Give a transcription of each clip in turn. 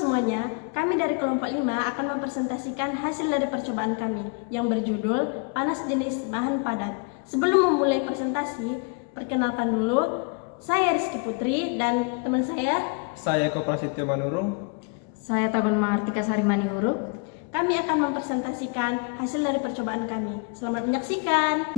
semuanya, kami dari kelompok 5 akan mempresentasikan hasil dari percobaan kami yang berjudul panas jenis bahan padat. Sebelum memulai presentasi, perkenalkan dulu, saya Rizky Putri dan teman saya Eko Prasetyo Manurung. Saya Tagun Mahartika Sarimani Huruf. Kami akan mempresentasikan hasil dari percobaan kami. Selamat menyaksikan.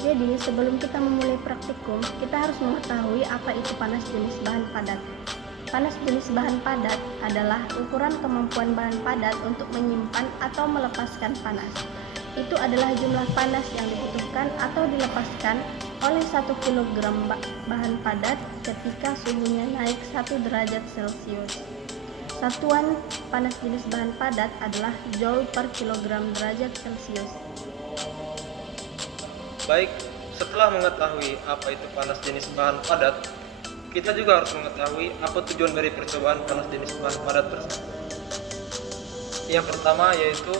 Jadi, sebelum kita memulai praktikum, kita harus mengetahui apa itu panas jenis bahan padat. Panas jenis bahan padat adalah ukuran kemampuan bahan padat untuk menyimpan atau melepaskan panas. Itu adalah jumlah panas yang dibutuhkan atau dilepaskan oleh 1 kg bahan padat ketika suhunya naik 1 derajat Celcius. Satuan panas jenis bahan padat adalah Joule per kilogram derajat Celcius. Baik, setelah mengetahui apa itu panas jenis bahan padat, kita juga harus mengetahui apa tujuan dari percobaan panas jenis bahan padat tersebut. Yang pertama yaitu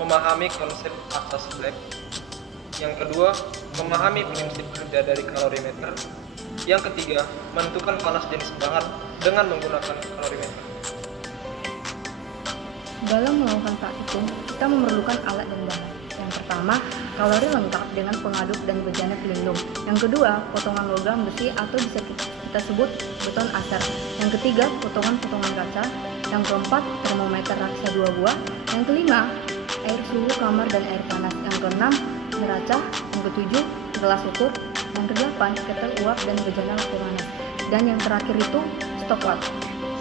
memahami konsep asas Black. Yang kedua, memahami prinsip kerja dari kalorimeter. Yang ketiga, menentukan panas jenis bahan dengan menggunakan kalorimeter. Dalam melakukan praktikum, kita memerlukan alat dan bahan. Yang pertama, kalori lengkap dengan pengaduk dan bejana pelindung. Yang kedua, potongan logam besi atau bisa kita sebut beton acer. Yang ketiga, potongan-potongan kaca. Yang keempat, termometer raksa 2 buah. Yang kelima, air suhu kamar dan air panas. Yang keenam, neraca. Yang ketujuh, gelas ukur. Yang kedelapan, ketel uap dan bejana pemanas. Dan yang terakhir itu stopwatch.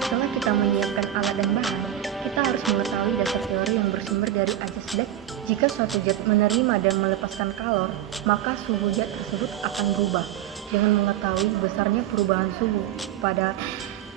Setelah kita menyiapkan alat dan bahan, kita harus mengetahui dasar teori yang bersumber dari asas Black. Jika suatu zat menerima dan melepaskan kalor, maka suhu zat tersebut akan berubah. Dengan mengetahui besarnya perubahan suhu pada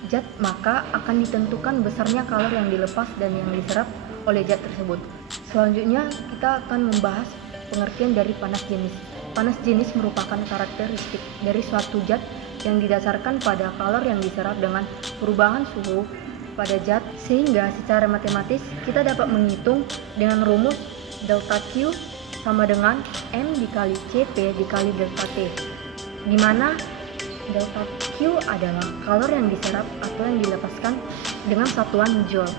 zat, maka akan ditentukan besarnya kalor yang dilepas dan yang diserap oleh zat tersebut. Selanjutnya, kita akan membahas pengertian dari panas jenis. Panas jenis merupakan karakteristik dari suatu zat yang didasarkan pada kalor yang diserap dengan perubahan suhu pada zat, sehingga secara matematis kita dapat menghitung dengan rumus delta Q sama dengan M dikali CP dikali delta T, di mana delta Q adalah kalor yang diserap atau yang dilepaskan dengan satuan Joule,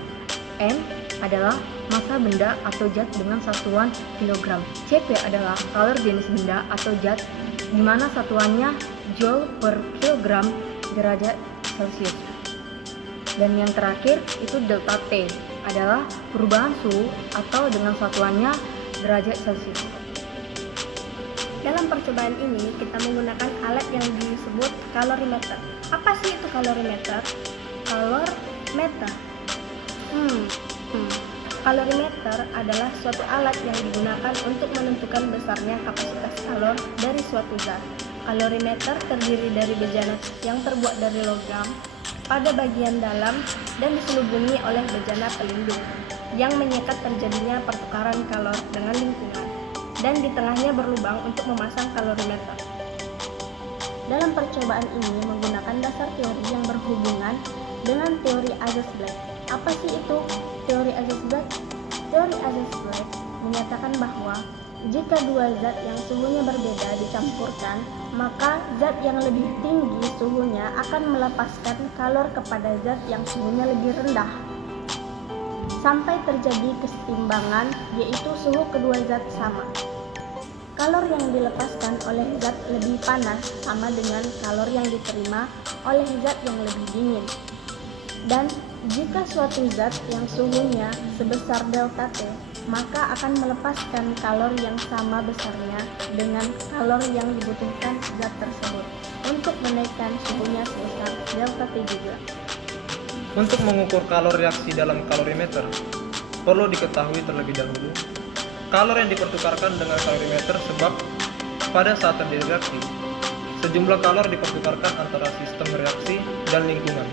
M adalah massa benda atau zat dengan satuan kilogram, CP adalah kalor jenis benda atau zat di mana satuannya Joule per kilogram derajat Celcius. Dan yang terakhir itu delta T adalah perubahan suhu atau dengan satuannya derajat Celcius. Dalam percobaan ini, kita menggunakan alat yang disebut kalorimeter. Apa sih itu kalorimeter? Kalorimeter. Kalorimeter adalah suatu alat yang digunakan untuk menentukan besarnya kapasitas kalor dari suatu zat. Kalorimeter terdiri dari bejana yang terbuat dari logam pada bagian dalam dan diselubungi oleh bejana pelindung yang menyekat terjadinya pertukaran kalor dengan lingkungan, dan di tengahnya berlubang untuk memasang kalorimeter. Dalam percobaan ini menggunakan dasar teori yang berhubungan dengan teori asas Black. Apa sih itu teori asas Black? Teori asas Black menyatakan bahwa jika dua zat yang suhunya berbeda dicampurkan, maka zat yang lebih tinggi suhunya akan melepaskan kalor kepada zat yang suhunya lebih rendah, sampai terjadi keseimbangan, yaitu suhu kedua zat sama. Kalor yang dilepaskan oleh zat lebih panas sama dengan kalor yang diterima oleh zat yang lebih dingin. Dan jika suatu zat yang suhunya sebesar delta T, maka akan melepaskan kalor yang sama besarnya dengan kalor yang dibutuhkan zat tersebut untuk menaikkan suhunya sebesar delta T juga. Untuk mengukur kalor reaksi dalam kalorimeter, perlu diketahui terlebih dahulu kalor yang dipertukarkan dengan kalorimeter, sebab pada saat terjadi reaksi, sejumlah kalor dipertukarkan antara sistem reaksi dan lingkungan,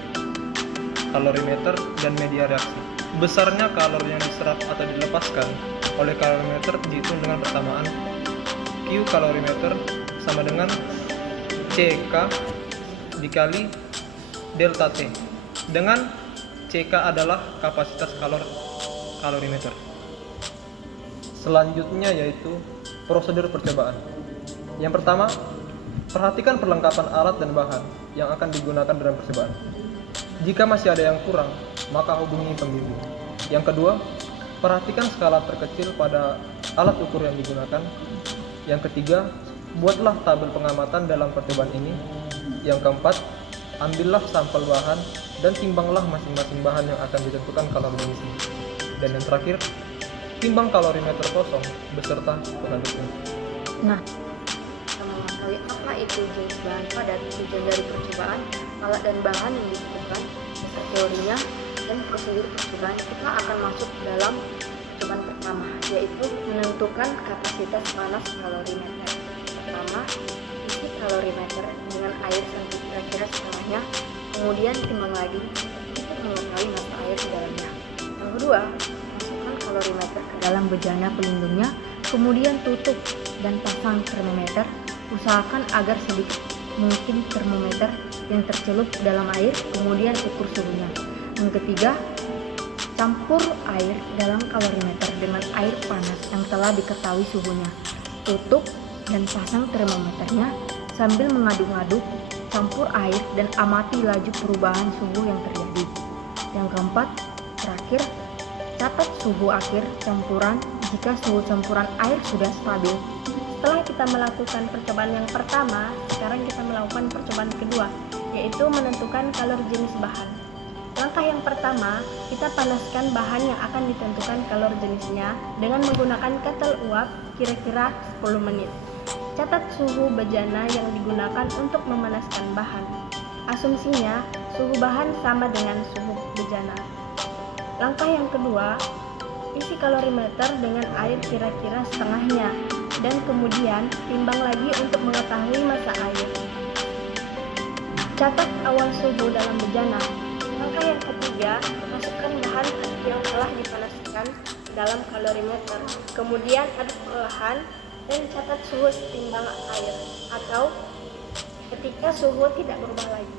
kalorimeter dan media reaksi. Besarnya kalor yang diserap atau dilepaskan oleh kalorimeter dihitung dengan persamaan Q kalorimeter sama dengan CK dikali delta T, dengan CK adalah kapasitas kalorimeter. Selanjutnya yaitu prosedur percobaan. Yang pertama, perhatikan perlengkapan alat dan bahan yang akan digunakan dalam percobaan. Jika masih ada yang kurang, maka hubungi pembimbing. Yang kedua, perhatikan skala terkecil pada alat ukur yang digunakan. Yang ketiga, buatlah tabel pengamatan dalam percobaan ini. Yang keempat, ambillah sampel bahan dan timbanglah masing-masing bahan yang akan ditentukan kalori jenisnya. Dan yang terakhir, timbang kalorimeter kosong beserta pengandungnya. Nah, kita mengetahui apa itu jenis bahan padat, tujuan dari percobaan, alat dan bahan yang dibutuhkan, dasar teorinya, dan prosedur percobaan, kita akan masuk dalam percobaan pertama, yaitu menentukan kapasitas panas kalorimeter. Pertama, isi kalorimeter dengan air sampai kira-kira setengahnya, kemudian timbang lagi untuk mengetahui massa air di dalamnya. Yang kedua, masukkan kalorimeter ke dalam bejana pelindungnya, kemudian tutup dan pasang termometer. Usahakan agar sedikit mungkin termometer yang tercelup dalam air, kemudian ukur suhunya. Yang ketiga, campur air dalam kalorimeter dengan air panas yang telah diketahui suhunya. Tutup dan pasang termometernya sambil mengaduk-aduk, campur air dan amati laju perubahan suhu yang terjadi. Yang keempat, terakhir, catat suhu akhir campuran jika suhu campuran air sudah stabil. Setelah kita melakukan percobaan yang pertama, sekarang kita melakukan percobaan kedua, yaitu menentukan kalori jenis bahan. Langkah yang pertama, kita panaskan bahan yang akan ditentukan kalori jenisnya dengan menggunakan ketel uap kira-kira 10 menit. Catat suhu bejana yang digunakan untuk memanaskan bahan. Asumsinya, suhu bahan sama dengan suhu bejana. Langkah yang kedua, isi kalorimeter dengan air kira-kira setengahnya, dan kemudian timbang lagi untuk mengetahui massa air. Catat awal suhu dalam bejana. Langkah yang ketiga, masukkan bahan yang telah dipanaskan dalam kalorimeter. Kemudian aduk perlahan dan catat suhu setimbang air atau ketika suhu tidak berubah lagi.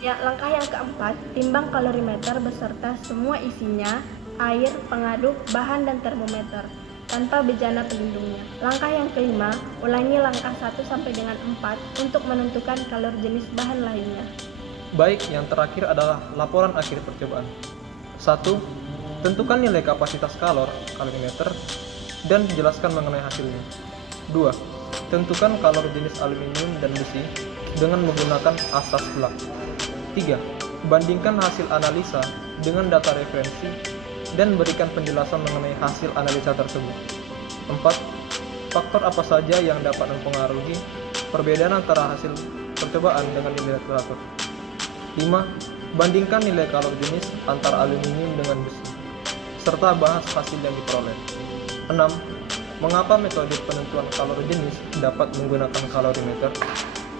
Ya, langkah yang keempat, timbang kalorimeter beserta semua isinya, air, pengaduk, bahan dan termometer tanpa bejana pelindungnya. Langkah yang kelima, ulangi langkah 1 sampai dengan 4 untuk menentukan kalori jenis bahan lainnya. Baik, yang terakhir adalah laporan akhir percobaan. 1. Tentukan nilai kapasitas kalorimeter dan jelaskan mengenai hasilnya. 2. Tentukan kalori jenis aluminium dan besi dengan menggunakan asas blak. 3. Bandingkan hasil analisa dengan data referensi dan berikan penjelasan mengenai hasil analisa tersebut. 4. Faktor apa saja yang dapat mempengaruhi perbedaan antara hasil percobaan dengan nilai teratur. 5. Bandingkan nilai kalori jenis antara aluminium dengan besi, serta bahas hasil yang diperoleh. 6. Mengapa metode penentuan kalori jenis dapat menggunakan kalorimeter?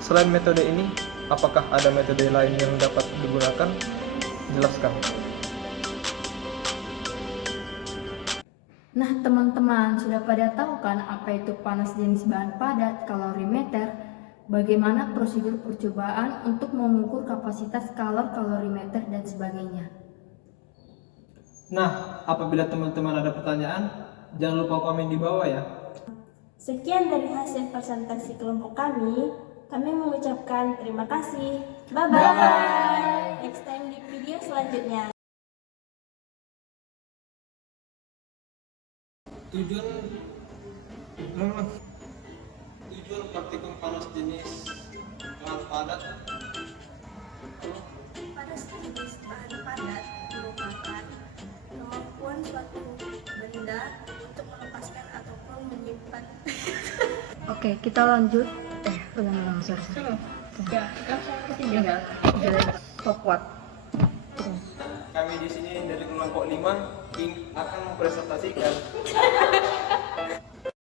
Selain metode ini, apakah ada metode lain yang dapat digunakan? Jelaskan. Nah, teman-teman, sudah pada tahu kan apa itu panas jenis bahan padat, kalorimeter, bagaimana prosedur percobaan untuk mengukur kapasitas kalorimeter dan sebagainya. Nah, apabila teman-teman ada pertanyaan, jangan lupa komen di bawah ya. Sekian dari hasil presentasi kelompok kami. Kami mengucapkan terima kasih. Bye-bye. Next time di video selanjutnya. Tujuan praktikum panas jenis bahan padat. Panas jenis bahan padat merupakan kemampuan suatu benda untuk melepaskan ataupun menyimpan. Oke, kita lanjut. Ulang sorry. Ya, langsung ketiga. Tinggal stop what. Kami di sini dari kelompok 5 akan mempresentasikan